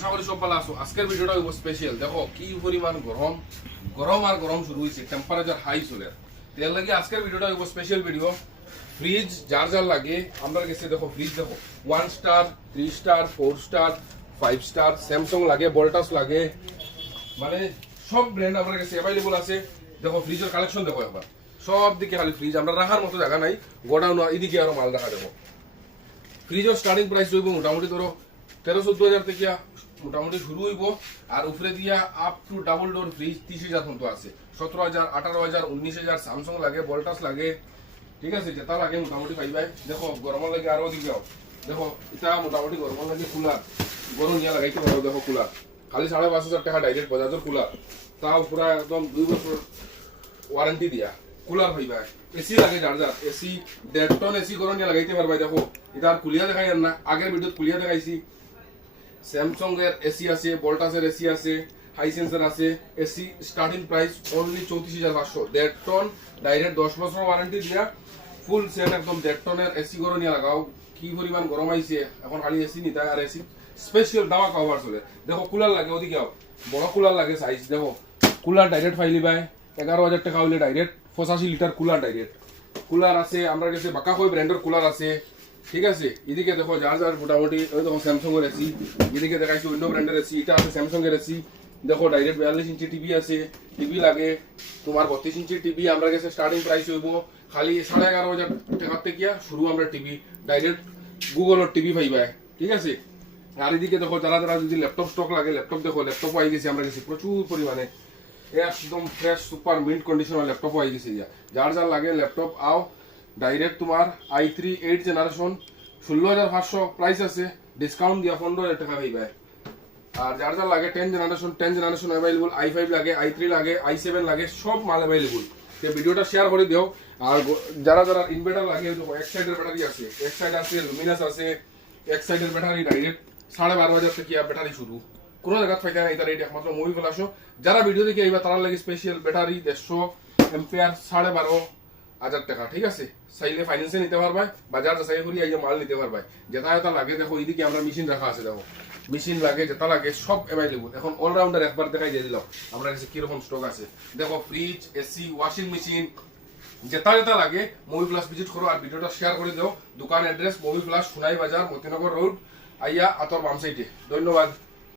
আশা করি সব ভালো আছো। আজকের ভিডিওটা হইব স্পেশাল। দেখো কি পরিমাণ গরম গরম আর গরম শুরু হয়েছে, টেম্পারেচার হাই চলে। এর লাগে আজকের ভিডিওটা হইব স্পেশাল ভিডিও। ফ্রিজ যার যার লাগে আমরা গেছে, দেখো ফ্রিজ দেখো 1 star 3 star 4 star 5 star Samsung লাগে, ভোল্টাস লাগে, মানে সব ব্র্যান্ড আমার কাছে অ্যাভেলেবল আছে। দেখো ফ্রিজের কালেকশন দেখো একবার, সব দিকে খালি ফ্রিজ, আমরা রাখার মতো জায়গা নাই। গোডাউন এদিকে আরো মাল রাখা দেখো। ফ্রিজের স্টার্টিং প্রাইস রইব মোটামুটি ধরো 13-14 হাজার থেকে মোটামুটি শুরু হইব। আর উপরে দিয়া up to double door fridge 30,000 পর্যন্ত আছে। 17,000, 18,000, 19,000 স্যামসাং লাগে, ভোল্টাস লাগে, ঠিক আছে, যেটা লাগে মোটামুটি পাইবাই। দেখো গরমের লাগে আরো দিকে দেখো, এটা মোটামুটি গরমের লাগে কুলার, গরম নিয়ে লাগাইতে পারো। দেখো কুলার খালি 5,500 টাকা ডাইরেক্ট বাজাজের কুলার, তাও পুরা একদম 2 বছর ওয়ারেন্টি দিয়া কুলার পাইবাই। এসি লাগে যার যার, এসি 1.5 টন এসি গরম নিয়ে লাগাইতে পারবাই। দেখো এটা আর খুলিয়া দেখাই না, আগের ভিডিওত খুলিয়া দেখাইছি। স্যামসাং এর এসি আছে, ভোল্টাসের এসি আছে, হাইসেন্সের আছে। AC starting price only 34,500, 1.5 ton direct 10 বছর ওয়ারেন্টি দিয়া ফুল সেট একদম 1.5 টনের এসি গরম নিয়ে লাগাও। কি পরিমাণ গরম আইছে, এখন খালি এসি নিতে আর এসি স্পেশাল দামা কভার চলে। দেখো কুলার লাগে ওদিকে বড় কুলার লাগে সাইজ, দেখো কুলার ডাইরেক্ট ফাইলি বাই 11,000 টাকা হইলে direct 85 litre cooler direct cooler আছে। আমরা কাছে বাকাকই ব্র্যান্ডের কুলার আছে, ঠিক আছে। এদিকে দেখো যার যার মোটামুটি, ওই দেখো স্যামসাং এর এসি, এদিকে দেখাইছি অন্য ব্র্যান্ডের এসি, এটা আছে স্যামসাং এর এসি। দেখো ডাইরেক্ট 42 ইঞ্চি টিভি আছে, টিভি লাগে তোমার 32 ইঞ্চি টিভি। আমরা কাছে স্টার্টিং প্রাইস হইব খালি 11,500 টাকা থেকে শুরু। আমরা টিভি ডাইরেক্ট গুগলের টিভি পাইবা, ঠিক আছে। আর এদিকে দেখো যারা যারা যদি ল্যাপটপ স্টক লাগে, ল্যাপটপ দেখো ল্যাপটপ পাই গেছে আমরা কাছে প্রচুর পরিমাণে, একদম fresh super mint conditioner laptop পাই গেছে। যার যার লাগে ল্যাপটপ আও ডাইরেক্ট তোমার i3 8 জেনারেশন 16,500 প্রাইস আছে, ডিসকাউন্ট দিয়া 15,000 টাকা পাইবা। আর যার যার লাগে 10 জেনারেশন অ্যাভেলেবল, i5 লাগে, i3 লাগে, i7 লাগে, সব মাল অ্যাভেলেবল। ভিডিওটা শেয়ার করে দিও। আর যারা যারা ইনভার্টার লাগে, দেখো এক সাইডের ব্যাটারি আছে, এক সাইড আছে লুমিনাস আছে, এক সাইডের ব্যাটারি ডাইরেক্ট 12,500 থেকে ব্যাটারি শুরু। কোনো জায়গা পাইতে না, এটা রেট একমাত্র মুভি ফ্লাশো। যারা ভিডিও দেখে এইবার তারা লাগে স্পেশাল ব্যাটারি 150 এম্পিয়ার 12,500 টাকা, ঠিক আছে। চাইলে ফাইন্যান্সে নিতে পারবাই, বাজার যাচাই করি এই মাল নিতে পারবাই। যেটা যেটা লাগে দেখো এইদিকে আমরা মেশিন রাখা আছে, দেখো মেশিন লাগে যেটা লাগে সব অ্যাভেলেবল। এখন অলরাউন্ডার একবার দেখাই দিয়ে দিলাম আমরা কাছে কিরকম স্টক আছে। দেখো ফ্রিজ, এসি, ওয়াশিং মেশিন, যেটা যেটা লাগে মুভি প্লাস ভিজিট করো। আর ভিডিওটা শেয়ার করে দাও। দোকান অ্যাড্রেস মুভি প্লাস, সোনাই বাজার, মতিনগর রোড, আইয়া আতর বাম সাইডে। ধন্যবাদ।